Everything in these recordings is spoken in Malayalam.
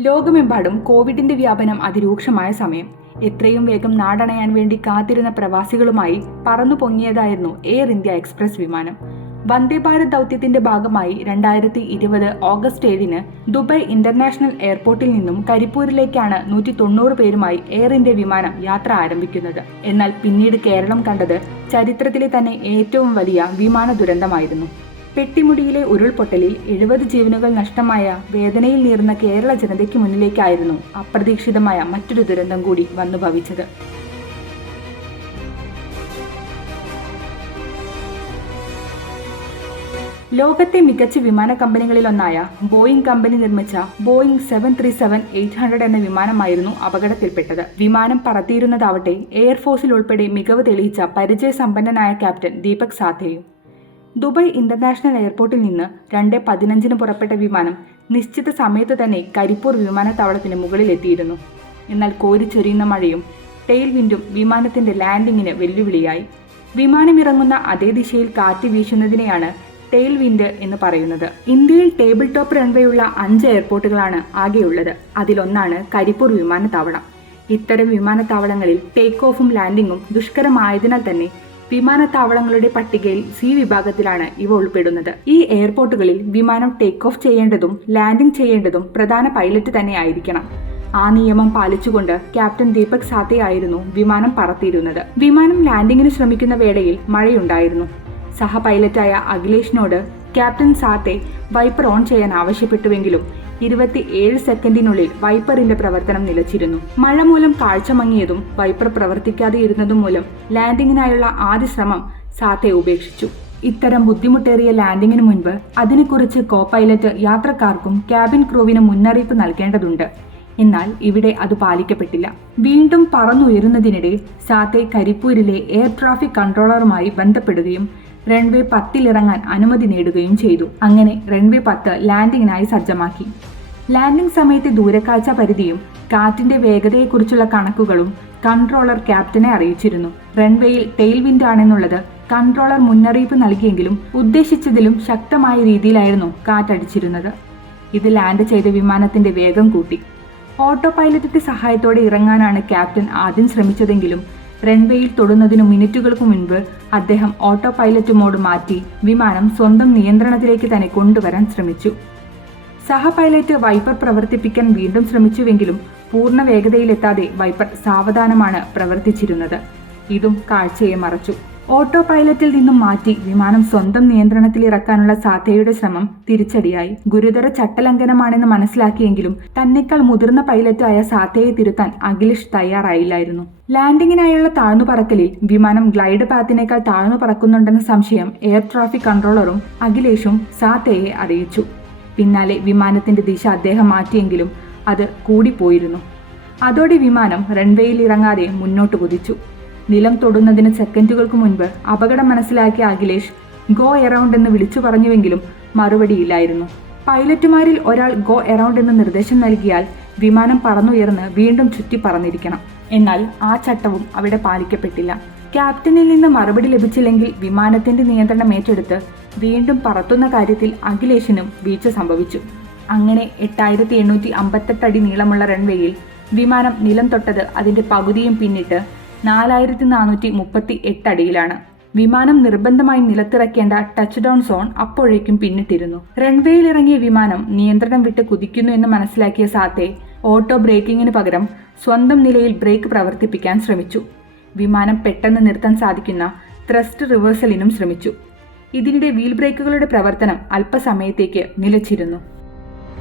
ലോകമെമ്പാടും കോവിഡിന്റെ വ്യാപനം അതിരൂക്ഷമായ സമയം. എത്രയും വേഗം നാടണയാൻ വേണ്ടി കാത്തിരുന്ന പ്രവാസികളുമായി പറന്നു പൊങ്ങിയതായിരുന്നു എയർ ഇന്ത്യ എക്സ്പ്രസ് വിമാനം. വന്ദേ ഭാരത് ദൗത്യത്തിന്റെ ഭാഗമായി രണ്ടായിരത്തി ഇരുപത് ഓഗസ്റ്റ് ഏഴിന് ദുബായ് ഇന്റർനാഷണൽ എയർപോർട്ടിൽ നിന്നും കരിപ്പൂരിലേക്കാണ് നൂറ്റി തൊണ്ണൂറ് പേരുമായി എയർ ഇന്ത്യ വിമാനം യാത്ര ആരംഭിക്കുന്നത്. എന്നാൽ പിന്നീട് കേരളം കണ്ടത് ചരിത്രത്തിലെ തന്നെ ഏറ്റവും വലിയ വിമാന ദുരന്തമായിരുന്നു. പെട്ടിമുടിയിലെ ഉരുൾപൊട്ടലിൽ എഴുപത് ജീവനുകൾ നഷ്ടമായ വേദനയിൽ നീർന്ന കേരള ജനതയ്ക്ക് മുന്നിലേക്കായിരുന്നു അപ്രതീക്ഷിതമായ മറ്റൊരു ദുരന്തം കൂടി വന്നു ഭവിച്ചത്. ലോകത്തെ മികച്ച വിമാന കമ്പനികളിലൊന്നായ ബോയിങ് കമ്പനി നിർമ്മിച്ച Boeing seven three seven eight hundred എന്ന വിമാനമായിരുന്നു അപകടത്തിൽപ്പെട്ടത്. വിമാനം പറത്തിയിരുന്നതാവട്ടെ എയർഫോഴ്സിൽ ഉൾപ്പെടെ മികവ് തെളിയിച്ച പരിചയസമ്പന്നനായ ക്യാപ്റ്റൻ ദീപക് സാഥേയും ദുബായ് ഇന്റർനാഷണൽ എയർപോർട്ടിൽ നിന്ന് രണ്ട് പതിനഞ്ചിന് പുറപ്പെട്ട വിമാനം നിശ്ചിത സമയത്ത് തന്നെ കരിപ്പൂർ വിമാനത്താവളത്തിന് മുകളിലെത്തിയിരുന്നു എന്നാൽ കോരിച്ചൊരിയുന്ന മഴയും ടെയിൽ വിൻഡും വിമാനത്തിന്റെ ലാൻഡിങ്ങിന് വെല്ലുവിളിയായി. വിമാനം ഇറങ്ങുന്ന അതേ ദിശയിൽ കാറ്റ് വീശുന്നതിനെയാണ് ടെയിൽ വിൻഡ് എന്ന് പറയുന്നത്. ഇന്ത്യയിൽ ടേബിൾ ടോപ്പ് റൺവേയുള്ള അഞ്ച് എയർപോർട്ടുകളാണ് ആകെയുള്ളത്. അതിലൊന്നാണ് കരിപ്പൂർ വിമാനത്താവളം. ഇത്തരം വിമാനത്താവളങ്ങളിൽ ടേക്ക് ഓഫും ലാൻഡിങ്ങും ദുഷ്കരമായതിനാൽ തന്നെ വിമാനത്താവളങ്ങളുടെ പട്ടികയിൽ സി വിഭാഗത്തിലാണ് ഇവ ഉൾപ്പെടുന്നത്. ഈ എയർപോർട്ടുകളിൽ വിമാനം ടേക്ക് ഓഫ് ചെയ്യേണ്ടതും ലാൻഡിംഗ് ചെയ്യേണ്ടതും പ്രധാന പൈലറ്റ് തന്നെ ആയിരിക്കണം ആ നിയമം പാലിച്ചുകൊണ്ട് ക്യാപ്റ്റൻ ദീപക് സാത്തയായിരുന്നു വിമാനം പറത്തിയിരുന്നത്. വിമാനം ലാൻഡിങ്ങിന് ശ്രമിക്കുന്ന വേളയിൽ മഴയുണ്ടായിരുന്നു. സഹ പൈലറ്റായ അഖിലേഷിനോട് ക്യാപ്റ്റൻ സാത്തെ വൈപ്പർ ഓൺ ചെയ്യാൻ ആവശ്യപ്പെട്ടുവെങ്കിലും ഇരുപത്തി ഏഴ് സെക്കൻഡിനുള്ളിൽ വൈപ്പറിന്റെ പ്രവർത്തനം നിലച്ചിരുന്നു. മഴ മൂലം കാഴ്ച മങ്ങിയതും വൈപ്പർ പ്രവർത്തിക്കാതെ ഇരുന്നതും മൂലം ലാൻഡിങ്ങിനായുള്ള ആദ്യ ശ്രമം സാത്തെ ഉപേക്ഷിച്ചു. ഇത്തരം ബുദ്ധിമുട്ടേറിയ ലാൻഡിങ്ങിന് മുൻപ് അതിനെക്കുറിച്ച് കോ പൈലറ്റ് യാത്രക്കാർക്കും ക്യാബിൻ ക്രൂവിനും മുന്നറിയിപ്പ് നൽകേണ്ടതുണ്ട്. എന്നാൽ ഇവിടെ അത് പാലിക്കപ്പെട്ടില്ല. വീണ്ടും പറന്നുയരുന്നതിനിടെ സാത്തെ കരിപ്പൂരിലെ എയർ ട്രാഫിക് കൺട്രോളറുമായി ബന്ധപ്പെടുകയും റൺവേ പത്തിലിറങ്ങാൻ അനുമതി നേടുകയും ചെയ്തു. അങ്ങനെ റൺവേ പത്ത് ലാൻഡിങ്ങിനായി സജ്ജമാക്കി. ലാൻഡിംഗ് സമയത്തെ ദൂരക്കാഴ്ച പരിധിയും കാറ്റിന്റെ വേഗതയെക്കുറിച്ചുള്ള കണക്കുകളും കൺട്രോളർ ക്യാപ്റ്റനെ അറിയിച്ചിരുന്നു. റൺവേയിൽ ടെയിൽ വിൻഡ് ആണെന്നുള്ളത് കൺട്രോളർ മുന്നറിയിപ്പ് നൽകിയെങ്കിലും ഉദ്ദേശിച്ചതിലും ശക്തമായ രീതിയിലായിരുന്നു കാറ്റടിച്ചിരുന്നത്. ഇത് ലാൻഡ് ചെയ്ത വിമാനത്തിന്റെ വേഗം കൂട്ടി. ഓട്ടോ പൈലറ്റിന്റെ സഹായത്തോടെ ഇറങ്ങാനാണ് ക്യാപ്റ്റൻ ആദ്യം ശ്രമിച്ചതെങ്കിലും റൺവേയിൽ തൊടുന്നതിനു മിനിറ്റുകൾക്ക് മുൻപ് അദ്ദേഹം ഓട്ടോ പൈലറ്റ് മോഡ് മാറ്റി വിമാനം സ്വന്തം നിയന്ത്രണത്തിലേക്ക് തന്നെ കൊണ്ടുവരാൻ ശ്രമിച്ചു. സഹ പൈലറ്റ് വൈപ്പർ പ്രവർത്തിപ്പിക്കാൻ വീണ്ടും ശ്രമിച്ചുവെങ്കിലും പൂർണ വേഗതയിലെത്താതെ വൈപ്പർ സാവധാനമാണ് പ്രവർത്തിച്ചിരുന്നത്. ഇതും കാഴ്ചയെ മറച്ചു. ഓട്ടോ പൈലറ്റിൽ നിന്നും മാറ്റി വിമാനം സ്വന്തം നിയന്ത്രണത്തിൽ ഇറക്കാനുള്ള സാധ്യതയുടെ ശ്രമം തിരിച്ചടിയായി. ഗുരുതര ചട്ടലംഘനമാണെന്ന് മനസ്സിലാക്കിയെങ്കിലും തന്നെക്കാൾ മുതിർന്ന പൈലറ്റായ സാധ്യയെ തിരുത്താൻ അഖിലേഷ് തയ്യാറായില്ലായിരുന്നു. ലാൻഡിങ്ങിനായുള്ള താഴ്ന്നു പറക്കലിൽ വിമാനം ഗ്ലൈഡ് പാത്തിനേക്കാൾ താഴ്ന്നു പറക്കുന്നുണ്ടെന്ന സംശയം എയർ ട്രാഫിക് കൺട്രോളറും അഖിലേഷും സാത്തയെ അറിയിച്ചു. പിന്നാലെ വിമാനത്തിന്റെ ദിശ അദ്ദേഹം മാറ്റിയെങ്കിലും അത് കൂടിപ്പോയിരുന്നു. അതോടെ വിമാനം റൺവേയിൽ ഇറങ്ങാതെ മുന്നോട്ട് കുതിച്ചു. നിലം തൊടുന്നതിന് സെക്കൻഡുകൾക്ക് മുൻപ് അപകടം മനസ്സിലാക്കിയ അഖിലേഷ് ഗോ എറൗണ്ട് എന്ന് വിളിച്ചു പറഞ്ഞുവെങ്കിലും മറുപടിയില്ലായിരുന്നു. പൈലറ്റുമാരിൽ ഒരാൾ ഗോ എറൗണ്ട് എന്ന് നിർദ്ദേശം നൽകിയാൽ വിമാനം പറന്നുയർന്ന് വീണ്ടും ചുറ്റി പറന്നിരിക്കണം. എന്നാൽ ആ ചട്ടവും അവിടെ പാലിക്കപ്പെട്ടില്ല. ക്യാപ്റ്റനിൽ നിന്ന് മറുപടി ലഭിച്ചില്ലെങ്കിൽ വിമാനത്തിന്റെ നിയന്ത്രണം ഏറ്റെടുത്ത് വീണ്ടും പറത്തുന്ന കാര്യത്തിൽ അഖിലേഷിനും വീഴ്ച സംഭവിച്ചു. അങ്ങനെ എട്ടായിരത്തി എണ്ണൂറ്റി അമ്പത്തെട്ടടി നീളമുള്ള റൺവേയിൽ വിമാനം നിലം തൊട്ടത് അതിന്റെ പകുതിയും പിന്നിട്ട് നാലായിരത്തി നാനൂറ്റി മുപ്പത്തി എട്ട് അടിയിലാണ് വിമാനം നിർബന്ധമായി നിലത്തിറക്കേണ്ട ടച്ച് ഡൗൺ സോൺ അപ്പോഴേക്കും പിന്നിട്ടിരുന്നു. റൺവേയിൽ ഇറങ്ങിയ വിമാനം നിയന്ത്രണം വിട്ട് കുതിക്കുന്നു എന്ന് മനസ്സിലാക്കിയ സാത്തെ ഓട്ടോ ബ്രേക്കിങ്ങിന് പകരം സ്വന്തം നിലയിൽ ബ്രേക്ക് പ്രവർത്തിപ്പിക്കാൻ ശ്രമിച്ചു. വിമാനം പെട്ടെന്ന് നിർത്താൻ സാധിക്കുന്ന ത്രസ്റ്റ് റിവേഴ്സലിനും ശ്രമിച്ചു. ഇതിനിടെ വീൽ ബ്രേക്കുകളുടെ പ്രവർത്തനം അല്പസമയത്തേക്ക് നിലച്ചിരുന്നു.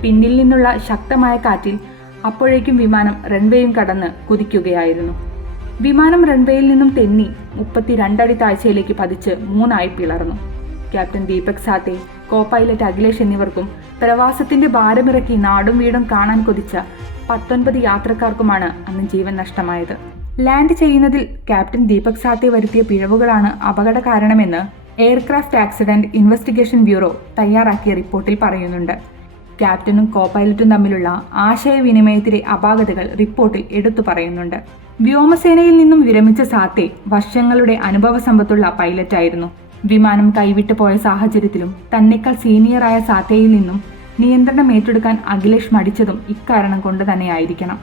പിന്നിൽ നിന്നുള്ള ശക്തമായ കാറ്റിൽ അപ്പോഴേക്കും വിമാനം റൺവേയും കടന്ന് കുതിക്കുകയായിരുന്നു. വിമാനം റൺവേയിൽ നിന്നും തെന്നി മുപ്പത്തിരണ്ടടി താഴ്ചയിലേക്ക് പതിച്ച് മൂന്നായി പിളർന്നു. Captain Deepak Sathe copilot Akhilesh എന്നിവർക്കും പ്രവാസത്തിന്റെ ഭാരമിറക്കി നാടും വീടും കാണാൻ കൊതിച്ച പത്തൊൻപത് യാത്രക്കാർക്കുമാണ് അന്ന് ജീവൻ നഷ്ടമായത്. ലാൻഡ് ചെയ്യുന്നതിൽ ക്യാപ്റ്റൻ ദീപക് സാത്തെ വരുത്തിയ പിഴവുകളാണ് അപകട കാരണമെന്ന് എയർക്രാഫ്റ്റ് ആക്സിഡന്റ് ഇൻവെസ്റ്റിഗേഷൻ ബ്യൂറോ തയ്യാറാക്കിയ റിപ്പോർട്ടിൽ പറയുന്നുണ്ട്. ക്യാപ്റ്റനും കോ പൈലറ്റും തമ്മിലുള്ള ആശയവിനിമയത്തിലെ അപാകതകൾ റിപ്പോർട്ടിൽ എടുത്തു പറയുന്നുണ്ട്. വ്യോമസേനയിൽ നിന്നും വിരമിച്ച സാത്തെ വർഷങ്ങളുടെ അനുഭവ സമ്പത്തുള്ള പൈലറ്റായിരുന്നു. വിമാനം കൈവിട്ടു പോയ സാഹചര്യത്തിലും തന്നെക്കാൾ സീനിയറായ സാത്തയിൽ നിന്നും നിയന്ത്രണം ഏറ്റെടുക്കാൻ അഖിലേഷ് മടിച്ചതും ഇക്കാരണം കൊണ്ട് തന്നെയായിരിക്കണം.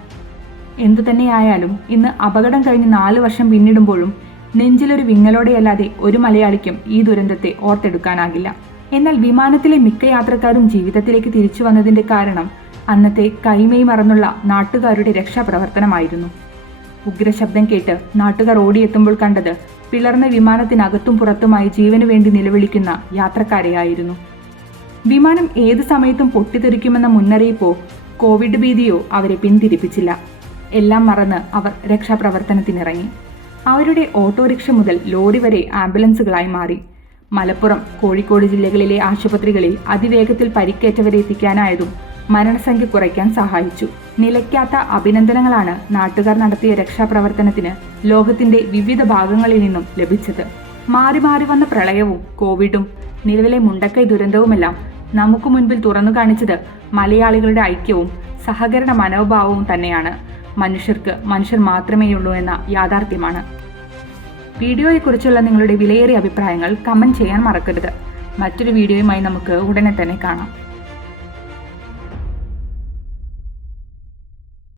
എന്തു തന്നെയായാലും ഇന്ന് അപകടം കഴിഞ്ഞ് നാല് വർഷം പിന്നിടുമ്പോഴും നെഞ്ചിലൊരു വിങ്ങലോടെയല്ലാതെ ഒരു മലയാളിക്കും ഈ ദുരന്തത്തെ ഓർത്തെടുക്കാനാകില്ല. എന്നാൽ വിമാനത്തിലെ മിക്ക യാത്രക്കാരും ജീവിതത്തിലേക്ക് തിരിച്ചു വന്നതിന്റെ കാരണം അന്നത്തെ കൈമേയ് മറന്നുള്ള നാട്ടുകാരുടെ രക്ഷാപ്രവർത്തനമായിരുന്നു. ഉഗ്രശബ്ദം കേട്ട് നാട്ടുകാർ ഓടിയെത്തുമ്പോൾ കണ്ടത് പിളർന്ന വിമാനത്തിനകത്തും പുറത്തുമായി ജീവനു വേണ്ടി നിലവിളിക്കുന്ന യാത്രക്കാരെയായിരുന്നു. വിമാനം ഏത് സമയത്തും പൊട്ടിത്തെറിക്കുമെന്ന മുന്നറിയിപ്പോ കോവിഡ് ഭീതിയോ അവരെ പിന്തിരിപ്പിച്ചില്ല. എല്ലാം മറന്ന് അവർ രക്ഷാപ്രവർത്തനത്തിനിറങ്ങി. അവരുടെ ഓട്ടോറിക്ഷ മുതൽ ലോറി വരെ ആംബുലൻസുകളായി മാറി. മലപ്പുറം കോഴിക്കോട് ജില്ലകളിലെ ആശുപത്രികളിൽ അതിവേഗത്തിൽ പരിക്കേറ്റവരെ എത്തിക്കാനായതും മരണസംഖ്യ കുറയ്ക്കാൻ സഹായിച്ചു. നിലയ്ക്കാത്ത അഭിനന്ദനങ്ങളാണ് നാട്ടുകാർ നടത്തിയ രക്ഷാപ്രവർത്തനത്തിന് ലോകത്തിന്റെ വിവിധ ഭാഗങ്ങളിൽ നിന്നും ലഭിച്ചത്. മാറി മാറി വന്ന പ്രളയവും കോവിഡും നിലവിലെ മുണ്ടക്കൈ ദുരന്തവുമെല്ലാം നമുക്ക് മുൻപിൽ തുറന്നു കാണിച്ചത് മലയാളികളുടെ ഐക്യവും സഹകരണ മനോഭാവവും തന്നെയാണ്. മനുഷ്യർക്ക് മനുഷ്യർ മാത്രമേയുള്ളൂ എന്ന യാഥാർത്ഥ്യമാണ്. വീഡിയോയെക്കുറിച്ചുള്ള നിങ്ങളുടെ വിലയേറിയ അഭിപ്രായങ്ങൾ കമന്റ് ചെയ്യാൻ മറക്കരുത്. മറ്റൊരു വീഡിയോയുമായി നമുക്ക് ഉടനെ തന്നെ കാണാം.